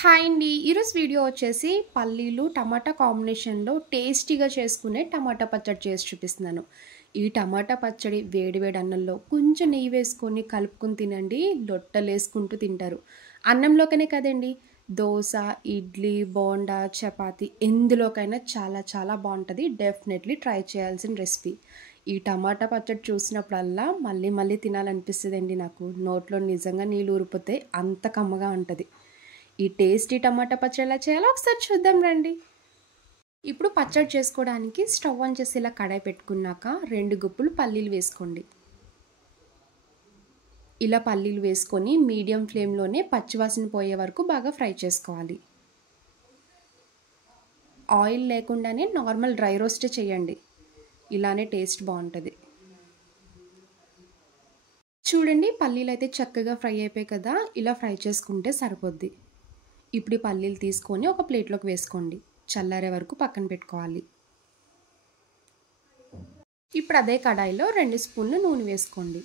Hi అండి. ఈరోజు video వచ్చేసి పల్లీలు, టమాటా కాంబినేషన్‌లో టేస్టీగా చేసుకునే టమాటా పచ్చడి చేసి చూపిస్తున్నాను. ఈ టమాటా పచ్చడి వేడి వేడి అన్నంలో కొంచెం నెయ్యి వేసుకొని కలుపుకొని తినండి. లొట్టలేసుకుంటూ తింటారు. అన్నంలోకనే కదండీ, దోస, ఇడ్లీ, బోండా, చపాతీ ఎందులోకైనా చాలా చాలా బావుంటది. డెఫినెట్‌లీ ట్రై చేయాల్సిన రెసిపీ. ఈ టమాటా పచ్చడి చూసినప్పుడల్లా మళ్ళీ మళ్ళీ తినాలనిపిస్తదండి నాకు. నోట్లో నిజంగా నీళ్ళు ఊరిపోతాయి. అంత కమ్మగా ఉంటది. ఈ టేస్టీ టమాటా పచ్చడి ఎలా చేయాలో ఒకసారి చూద్దాం రండి. ఇప్పుడు పచ్చడి చేసుకోవడానికి స్టవ్ ఆన్ చేసి ఇలా కడాయి పెట్టుకున్నాక 2 గుప్పులు పల్లీలు వేసుకోండి. ఇలా పల్లీలు వేసుకొని మీడియం ఫ్లేమ్లోనే పచ్చివాసన పోయే వరకు బాగా ఫ్రై చేసుకోవాలి. ఆయిల్ లేకుండానే నార్మల్ డ్రై రోస్ట్ చేయండి. ఇలానే టేస్ట్ బాగుంటుంది. చూడండి, పల్లీలు అయితే చక్కగా ఫ్రై అయిపోయాయి కదా, ఇలా ఫ్రై చేసుకుంటే సరిపోద్ది. ఇప్పుడు ఈ పల్లీలు తీసుకొని ఒక ప్లేట్లోకి వేసుకోండి. చల్లారే వరకు పక్కన పెట్టుకోవాలి. ఇప్పుడు అదే కడాయిలో 2 స్పూన్లు నూనె వేసుకోండి.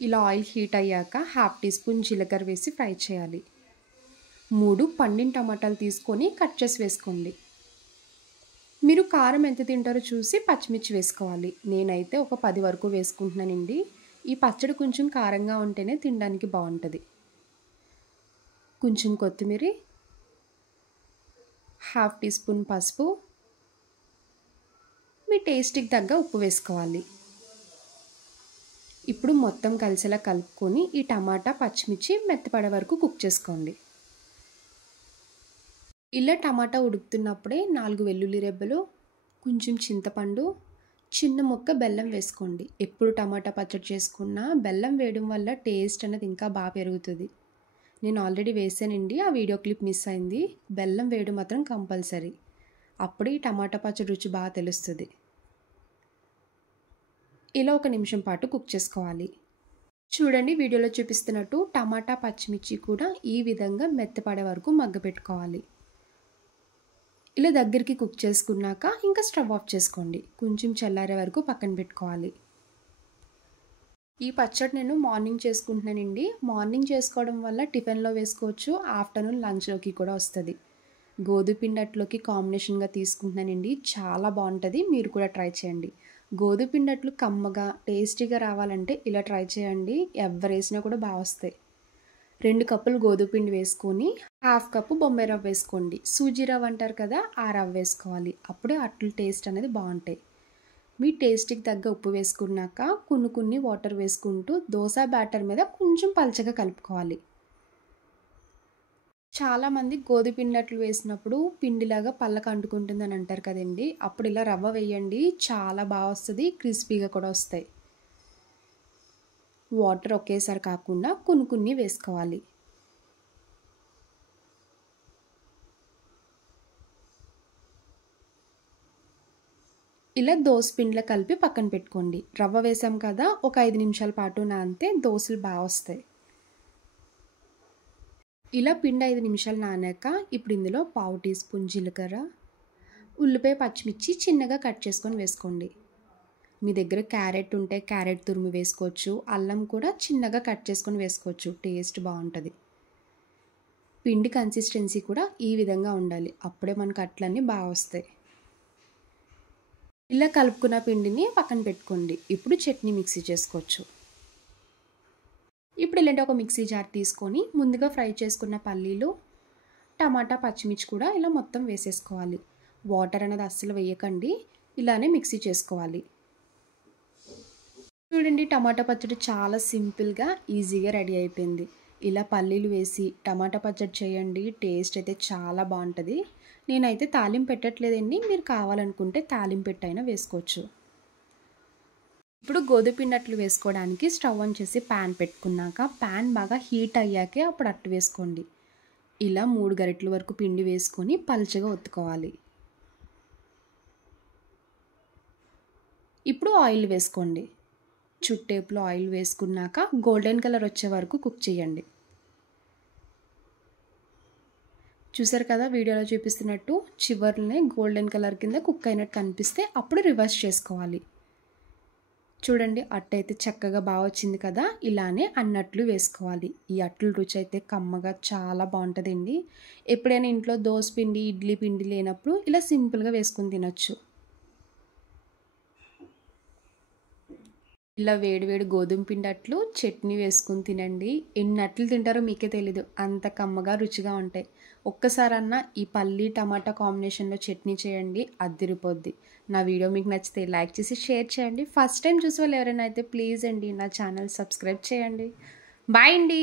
ఇలా ఆయిల్ హీట్ అయ్యాక 1/2 టీ స్పూన్ జీలకర్ర వేసి ఫ్రై చేయాలి. 3 పండిన టమాటాలు తీసుకొని కట్ చేసి వేసుకోండి. మీరు కారం ఎంత తింటారో చూసి పచ్చిమిర్చి వేసుకోవాలి. నేనైతే ఒక 10 వరకు వేసుకుంటున్నానండి. ఈ పచ్చడి కొంచెం కారంగా ఉంటేనే తినడానికి బాగుంటుంది. కొంచెం కొత్తిమీర, 1/2 టీ స్పూన్ పసుపు, మీ టేస్ట్కి తగ్గ ఉప్పు వేసుకోవాలి. ఇప్పుడు మొత్తం కలిసేలా కలుపుకొని ఈ టమాటా, పచ్చిమిర్చి మెత్తపడే వరకు కుక్ చేసుకోండి. ఇలా టమాటా ఉడుకుతున్నప్పుడే 4 వెల్లుల్లి రెబ్బలు, కొంచెం చింతపండు, చిన్న ముక్క బెల్లం వేసుకోండి. ఎప్పుడు టమాటా పచ్చడి చేసుకున్నా బెల్లం వేయడం వల్ల టేస్ట్ అనేది ఇంకా బాగా పెరుగుతుంది. నేను ఆల్రెడీ వేసానండి, ఆ వీడియో క్లిప్ మిస్ అయింది. బెల్లం వేయడం మాత్రం కంపల్సరీ. అప్పుడే ఈ టమాటా పచ్చడి రుచి బాగా తెలుస్తుంది. ఇలా 1 నిమిషం పాటు కుక్ చేసుకోవాలి. చూడండి, వీడియోలో చూపిస్తున్నట్టు టమాటా, పచ్చిమిర్చి కూడా ఈ విధంగా మెత్తపడే వరకు మగ్గపెట్టుకోవాలి. ఇలా దగ్గరికి కుక్ చేసుకున్నాక ఇంకా స్టవ్ ఆఫ్ చేసుకోండి. కొంచెం చల్లారే వరకు పక్కన పెట్టుకోవాలి. ఈ పచ్చడి నేను మార్నింగ్ చేసుకుంటున్నానండి. మార్నింగ్ చేసుకోవడం వల్ల టిఫిన్లో వేసుకోవచ్చు, ఆఫ్టర్నూన్ లంచ్లోకి కూడా వస్తుంది. గోధుమ పిండి అట్లోకి కాంబినేషన్గా తీసుకుంటున్నానండి. చాలా బాగుంటుంది. మీరు కూడా ట్రై చేయండి. గోధుమ పిండి అట్లు కమ్మగా టేస్టీగా రావాలంటే ఇలా ట్రై చేయండి. ఎవరు వేసినా కూడా బాగా వస్తాయి. 2 కప్పులు గోధుమ పిండి వేసుకొని 1/2 కప్పు బొంబాయి రవ్వ వేసుకోండి. సూజీ రవ్వ అంటారు కదా, ఆ రవ్వ వేసుకోవాలి. అప్పుడే అట్లు టేస్ట్ అనేది బాగుంటాయి. మీ టేస్ట్కి తగ్గ ఉప్పు వేసుకున్నాక కొన్ని వాటర్ వేసుకుంటూ దోశ బ్యాటర్ మీద కొంచెం పలచగా కలుపుకోవాలి. చాలామంది గోధుమ పిండి అట్లు వేసినప్పుడు పిండిలాగా పళ్ళకు అంటుకుంటుందని అంటారు కదండి. అప్పుడు ఇలా రవ్వ వేయండి, చాలా బాగా వస్తుంది. క్రిస్పీగా కూడా వస్తాయి. వాటర్ ఒకేసారి కాకుండా కొన్ని వేసుకోవాలి. ఇలా దోస పిండిలో కలిపి పక్కన పెట్టుకోండి. రవ్వ వేసాం కదా, ఒక 5 నిమిషాల పాటు నానితే దోశలు బాగా వస్తాయి. ఇలా పిండి 5 నిమిషాలు నానాక ఇప్పుడు ఇందులో 1/2 టీ స్పూన్ జీలకర్ర, ఉల్లిపాయ, పచ్చిమిర్చి చిన్నగా కట్ చేసుకొని వేసుకోండి. మీ దగ్గర క్యారెట్ ఉంటే క్యారెట్ తురుము వేసుకోవచ్చు. అల్లం కూడా చిన్నగా కట్ చేసుకొని వేసుకోవచ్చు. టేస్ట్ బాగుంటుంది. పిండి కన్సిస్టెన్సీ కూడా ఈ విధంగా ఉండాలి. అప్పుడే మనకు అట్లన్నీ బాగా వస్తాయి. ఇలా కలుపుకున్న పిండిని పక్కన పెట్టుకోండి. ఇప్పుడు చట్నీ మిక్సీ చేసుకోవచ్చు. ఇప్పుడు ఇలాంటి ఒక మిక్సీ జార్ తీసుకొని ముందుగా ఫ్రై చేసుకున్న పల్లీలు, టమాటా, పచ్చిమిర్చి కూడా ఇలా మొత్తం వేసేసుకోవాలి. వాటర్ అనేది అస్సలు వేయకండి. ఇలానే మిక్సీ చేసుకోవాలి. చూడండి, టమాటా పచ్చడి చాలా సింపుల్గా ఈజీగా రెడీ అయిపోయింది. ఇలా పల్లీలు వేసి టమాటా పచ్చడి చేయండి. టేస్ట్ అయితే చాలా బాగుంటుంది. నేనైతే తాలింపు పెట్టట్లేదండి. మీరు కావాలనుకుంటే తాలింపు పెట్టైనా వేసుకోవచ్చు. ఇప్పుడు గోధుమ పిండి అట్లు వేసుకోవడానికి స్టవ్ ఆన్ చేసి ప్యాన్ పెట్టుకున్నాక ప్యాన్ బాగా హీట్ అయ్యాకే అప్పుడు అట్టు వేసుకోండి. ఇలా 3 గరిటెల వరకు పిండి వేసుకొని పల్చగా ఒత్తుకోవాలి. ఇప్పుడు ఆయిల్ వేసుకోండి. చుట్టేపులో ఆయిల్ వేసుకున్నాక గోల్డెన్ కలర్ వచ్చే వరకు కుక్ చేయండి. చూసారు కదా, వీడియోలో చూపిస్తున్నట్టు చివర్లనే గోల్డెన్ కలర్ కింద కుక్ అయినట్టు కనిపిస్తే అప్పుడు రివర్స్ చేసుకోవాలి. చూడండి అట్టు అయితే చక్కగా బాగా వచ్చింది కదా, ఇలానే అన్నట్లు వేసుకోవాలి. ఈ అట్లు రుచి అయితే కమ్మగా చాలా బాగుంటుందండి. ఎప్పుడైనా ఇంట్లో దోస పిండి ఇడ్లీ పిండి లేనప్పుడు ఇలా సింపుల్గా వేసుకొని తినొచ్చు. ఇలా వేడి వేడి గోధుమ పిండి అట్లు చట్నీ వేసుకొని తినండి. ఎన్ని అట్లు తింటారో మీకే తెలీదు, అంత కమ్మగా రుచిగా ఉంటాయి. ఒక్కసారన్నా ఈ పల్లి టమాటా కాంబినేషన్లో చట్నీ చేయండి, అద్దిరిపోద్ది. నా వీడియో మీకు నచ్చితే లైక్ చేసి షేర్ చేయండి. ఫస్ట్ టైం చూసే వాళ్ళు ఎవరైనా అయితే ప్లీజ్ అండి నా ఛానల్ సబ్స్క్రైబ్ చేయండి. బాయ్ అండి.